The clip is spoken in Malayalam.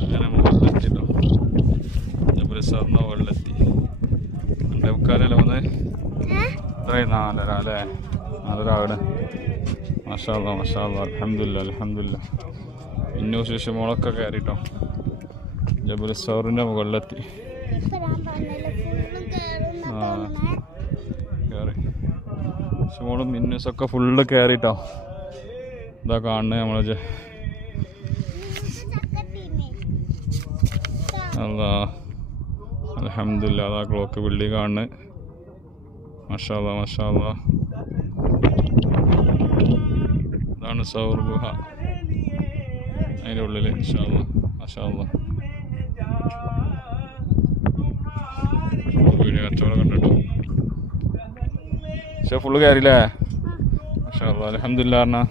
അങ്ങനെ മുകളിലെത്തിട്ടോ. ജബലുസ്സാറിന് മുകളിലെത്തി. 2:45 വന്നേ. ഇത്രയും 4:30 അല്ലേ? 4:30 അവിടെ. മാഷാ അല്ലാഹ് മാഷാ അല്ലാഹ്. അൽഹംദുലില്ലാഹ് അൽഹംദുലില്ലാഹ്. ഇന്നു ശേഷം മോളൊക്കെ കയറിട്ടോ. ജബലുസ്സാറിൻ്റെ മുകളിലെത്തി. കയറി മോളും മിന്നൂസൊക്കെ ഫുള്ള് കയറിട്ടോ. ഇതാ കാണുന്നത് നമ്മളെ അല്ലാ അൽഹംദുലില്ലാഹ്. അതാ ക്ലോക്ക് ബിൽഡിംഗ് കാണുന്നത്. മാഷാ അല്ലാഹ് മാഷാ അല്ലാഹ്. ഇതാണ് സൗർ ഗുഹ. അതിൻ്റെ ഉള്ളിൽ ഇൻഷാ അല്ലാഹ് മാഷാ അല്ലാഹ്. വീഡിയോ കച്ചവടം കണ്ടിട്ടോ. പക്ഷേ ഫുള്ള് കയറിയില്ലേ? മാഷാ അല്ലാഹ് അൽഹംദുലില്ലാഹ്.